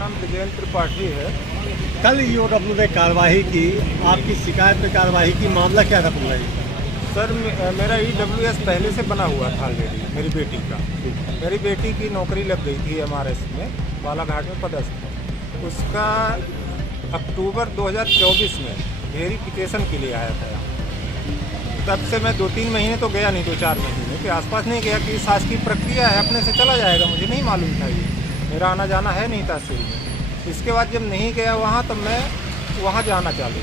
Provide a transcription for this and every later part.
नाम विजयेंद्र त्रिपाठी है। कल ईओडब्ल्यू ने कार्रवाई की, आपकी शिकायत पे कार्रवाई की, मामला क्या था पूरा? सर मेरा EWS पहले से बना हुआ था ऑलरेडी, मेरी बेटी का। मेरी बेटी की नौकरी लग गई थी MRS में, बालाघाट में पदस्थ। उसका अक्टूबर 2024 में वेरिफिकेशन के लिए आया था। तब से मैं 2-3 महीने तो गया नहीं, 2-4 महीने के आसपास नहीं गया कि शासकीय प्रक्रिया है, अपने से चला जाएगा। मुझे नहीं मालूम था, ये मेरा आना जाना है नहीं तहसील में। इसके बाद जब नहीं गया वहाँ, तब मैं वहाँ जाना चालू।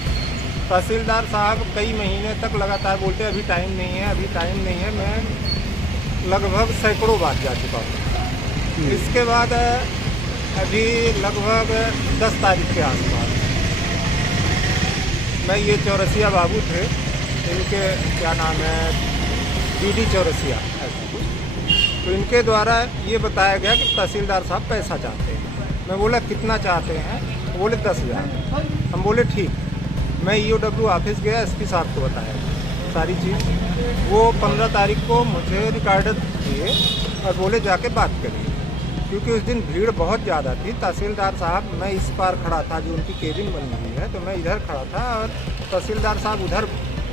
तहसीलदार साहब कई महीने तक लगातार बोलते अभी टाइम नहीं है, अभी टाइम नहीं है। मैं लगभग सैकड़ों बार जा चुका हूँ। इसके बाद अभी लगभग 10 तारीख के आसपास मैं, ये चौरसिया बाबू थे, इनके क्या नाम है, DD चौरसिया ऐसा कुछ, तो इनके द्वारा ये बताया गया कि तहसीलदार साहब पैसा चाहते हैं। मैं बोला कितना चाहते हैं? तो बोले 10,000। हम बोले ठीक। मैं EOW ऑफिस गया, SP साहब को बताया सारी चीज़। वो 15 तारीख को मुझे रिकॉर्डर दिए और बोले जाके बात करिए, क्योंकि उस दिन भीड़ बहुत ज़्यादा थी। तहसीलदार साहब, मैं इस पार खड़ा था जो उनकी केबिन बनी हुई है, तो मैं इधर खड़ा था और तहसीलदार साहब उधर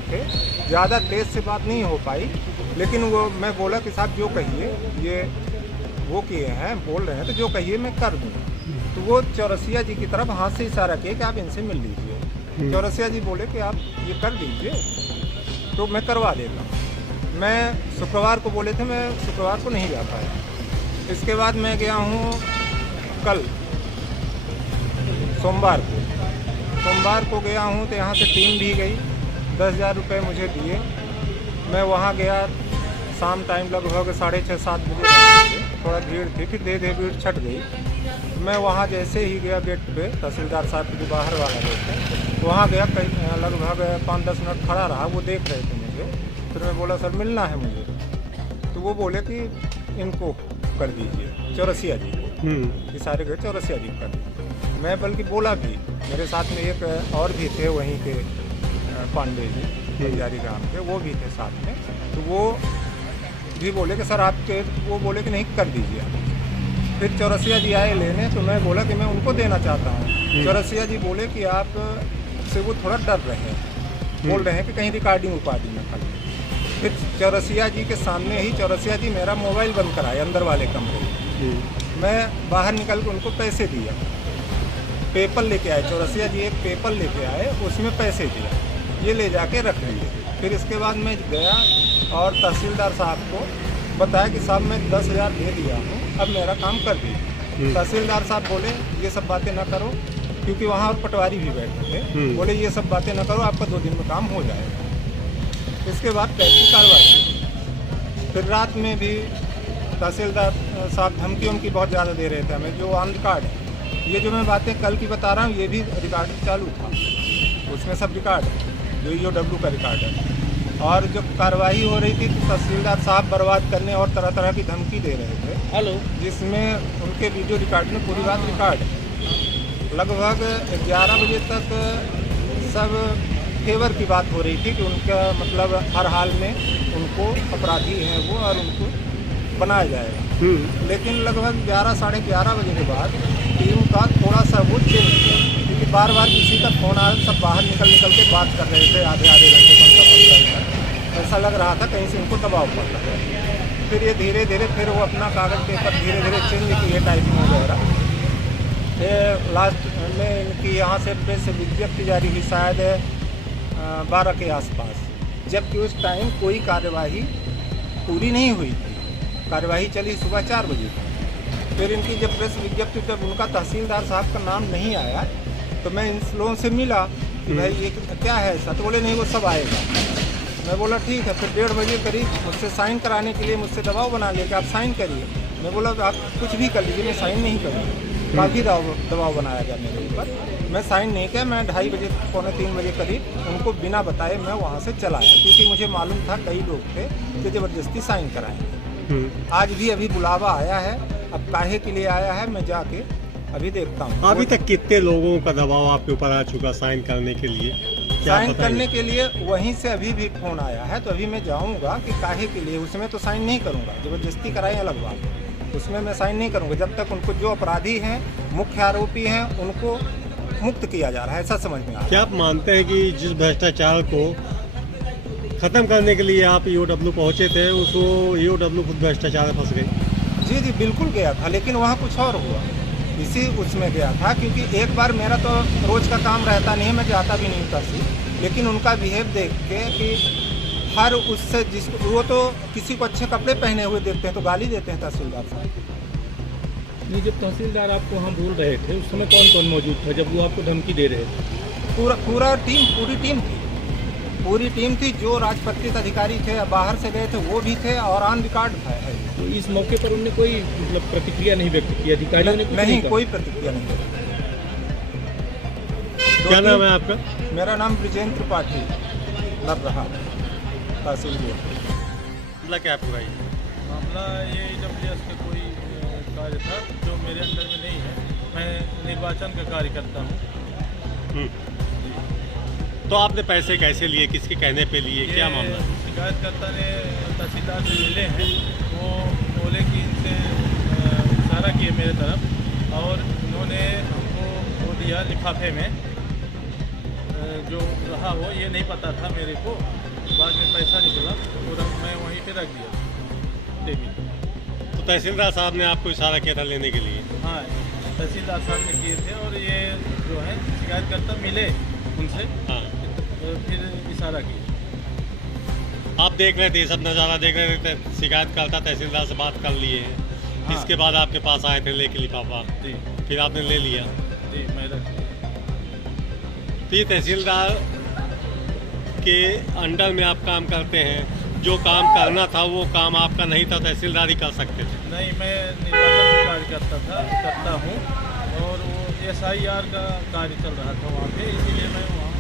थे। ज़्यादा तेज़ से बात नहीं हो पाई, लेकिन वो मैं बोला कि साहब जो कहिए, ये वो किए हैं, बोल रहे हैं, तो जो कहिए मैं कर दूँ। तो वो चौरसिया जी की तरफ हाथ से इशारा किए कि आप इनसे मिल लीजिए। चौरसिया जी बोले कि आप ये कर लीजिए तो मैं करवा देता। मैं शुक्रवार को बोले थे, मैं शुक्रवार को नहीं जा पाया। इसके बाद मैं गया हूँ कल सोमवार को गया हूँ, तो यहाँ से टीम भी गई। 10,000 रुपये मुझे दिए। मैं वहाँ गया शाम टाइम, लगभग 6:30-7 बजे। थोड़ा भीड़ थी, फिर धीरे धीरे भीड़ छट गई। मैं वहाँ जैसे ही गया गेट पे, तहसीलदार साहब की जो बाहर वाला गेट है, वहाँ गया। लगभग 5-10 मिनट खड़ा रहा, वो देख रहे थे मुझे। फिर मैं बोला सर मिलना है मुझे, तो वो बोले कि इनको कर दीजिए, चौरसिया जी को। इशारे गए चौरसिया जी कर दीजिए। मैं बल्कि बोला भी, मेरे साथ में एक और भी थे वहीं के पांडे जी, बंजारी ग्राम के, वो भी थे साथ में। तो वो भी बोले कि सर आपके, वो बोले कि नहीं कर दीजिए आप। फिर चौरसिया जी आए लेने, तो मैं बोला कि मैं उनको देना चाहता हूँ। चौरसिया जी बोले कि आप से वो थोड़ा डर रहे हैं, बोल रहे हैं कि कहीं रिकॉर्डिंग उपार्डिंग न कर। फिर चौरसिया जी के सामने ही चौरसिया जी मेरा मोबाइल बंद कराए अंदर वाले कमरे में। मैं बाहर निकल के उनको पैसे दिया, पेपर लेके आए। चौरसिया जी एक पेपर लेके आए, उसमें पैसे दिया, ये ले जाके रख लिए। फिर इसके बाद मैं गया और तहसीलदार साहब को बताया कि साहब मैं 10,000 दे दिया हूँ, अब मेरा काम कर दीजिए। तहसीलदार साहब बोले ये सब बातें ना करो, क्योंकि वहाँ और पटवारी भी बैठे थे। बोले ये सब बातें ना करो, आपका 2 दिन में काम हो जाएगा। इसके बाद कैसी कार्रवाई। फिर रात में भी तहसीलदार साहब धमकी उनकी बहुत ज़्यादा दे रहे थे हमें, जो ऑन रिकॉर्ड है। ये जो मैं बातें कल की बता रहा हूँ, ये भी रिकॉर्ड चालू था, उसमें सब रिकॉर्ड है, जो EOW का रिकॉर्ड है। और जब कार्रवाई हो रही थी तो तहसीलदार साहब बर्बाद करने और तरह तरह की धमकी दे रहे थे, जिसमें उनके वीडियो रिकॉर्ड में पूरी बात रिकॉर्ड है। लगभग 11 बजे तक सब फेवर की बात हो रही थी कि उनका मतलब हर हाल में उनको अपराधी हैं वो, और उनको बनाया जाएगा। लेकिन लगभग 11-साढ़े 11 बजे के बाद टीम का थोड़ा सा वो चेंज किया, क्योंकि बार बार किसी का फोन आया, सब बाहर निकल के बात कर रहे थे आधे घंटे, 15 मिनट। ऐसा लग रहा था कहीं से इनको दबाव पड़ रहा है। फिर ये धीरे धीरे फिर वो अपना कागज़ पेपर धीरे धीरे चेंज किए, टाइपिंग वगैरह। फिर लास्ट में इनकी यहाँ से प्रेस विज्ञप्ति जारी हुई शायद 12 के आसपास, जबकि उस टाइम कोई कार्यवाही पूरी नहीं हुई थी। कार्यवाही चली सुबह 4 बजे तक। फिर इनकी जब प्रेस विज्ञप्ति, जब उनका तहसीलदार साहब का नाम नहीं आया, तो मैं इन लोगों से मिला कि भाई ये क्या है ऐसा। तो बोले नहीं वो सब आएगा। मैं बोला ठीक है। फिर 1:30 बजे करीब मुझसे साइन कराने के लिए मुझसे दबाव बना लिया कि आप साइन करिए। मैं बोला आप कुछ भी कर लीजिए, मैं साइन नहीं करूँगा। काफ़ी दबाव बनाया गया मेरे ऊपर। मैं साइन नहीं किया। मैं 2:30 बजे, 2:45 बजे करीब उनको बिना बताए मैं वहाँ से चला आया, क्योंकि मुझे मालूम था कई लोग थे कि ज़बरदस्ती साइन कराएंगे। आज भी अभी बुलावा आया है, अब काहे के लिए आया है मैं जाके अभी देखता हूँ। अभी तक कितने लोगों का दबाव आपके ऊपर आ चुका साइन करने के लिए? साइन करने के लिए वहीं से अभी भी फ़ोन आया है, तो अभी मैं जाऊँगा कि काहे के लिए। उसमें तो साइन नहीं करूँगा, ज़बरदस्ती कराएं अलग बात। उसमें मैं साइन नहीं करूँगा जब तक उनको जो अपराधी हैं, मुख्य आरोपी हैं, उनको मुक्त किया जा रहा है, ऐसा समझ में आ रहा क्या आप मानते हैं कि जिस भ्रष्टाचार को खत्म करने के लिए आप ईओडब्ल्यू पहुंचे थे, उसको ईओडब्ल्यू खुद भ्रष्टाचार में फंस गई? है। जी बिल्कुल गया था, लेकिन वहाँ कुछ और हुआ, इसी उसमें गया था। क्योंकि एक बार मेरा तो रोज़ का काम रहता नहीं है, मैं जाता भी नहीं तहसील, लेकिन उनका बिहेव देख के कि हर उससे जिसको वो तो किसी को अच्छे कपड़े पहने हुए देखते हैं तो गाली देते हैं तहसीलदार साहब। नहीं, जब तहसीलदार आपको वहाँ बोल रहे थे उस समय कौन कौन मौजूद था जब वो आपको धमकी दे रहे थे? पूरी टीम थी। जो राजपत्रित अधिकारी थे, बाहर से गए थे, वो भी थे और ऑन रिकॉर्ड है। तो इस मौके पर उन्होंने कोई मतलब प्रतिक्रिया नहीं व्यक्त की? अधिकारियों ने कुछ नहीं, कहा? कोई प्रतिक्रिया नहीं दी। क्या नाम है आपका? मेरा नाम ब्रिजेंद्र त्रिपाठी लग रहा तहसील बोर्ड। मामला क्या पूरा ये? मामला ये EWS का कोई कार्य था जो मेरे अंडर में नहीं है। मैं निर्वाचन का कार्य करता हूँ। तो आपने पैसे कैसे लिए, किसके कहने पे लिए, क्या मामला? शिकायतकर्ता ने तहसीलदार से मिले हैं, वो बोले कि इनसे इशारा किए मेरे तरफ और उन्होंने हमको वो दिया लिफाफे में। जो रहा हो ये नहीं पता था मेरे को, बाद में पैसा निकला तो मैं वहीं पे रख दिया देवी। तो तहसीलदार साहब ने आपको इशारा किया था लेने के लिए? हाँ, तहसीलदार साहब ने किए थे और ये जो है शिकायतकर्ता मिले उनसे, हाँ। फिर इशारा किया। आप देख रहे थे, ये सब नज़ारा देख रहे थे, शिकायतकर्ता तहसीलदार से बात कर लिए हैं। हाँ। इसके बाद आपके पास आए थे लेके लिफाफा, जी फिर आपने ले लिया। जी, मैं रख दिया। तो ये तहसीलदार के अंडर में आप काम करते हैं, जो काम करना था वो काम आपका नहीं था, तहसीलदार ही कर सकते थे? नहीं, मैं निर्वाचन कार्य करता हूँ और वो SIR का कार्य चल रहा था वहाँ पे, इसीलिए मैं वहाँ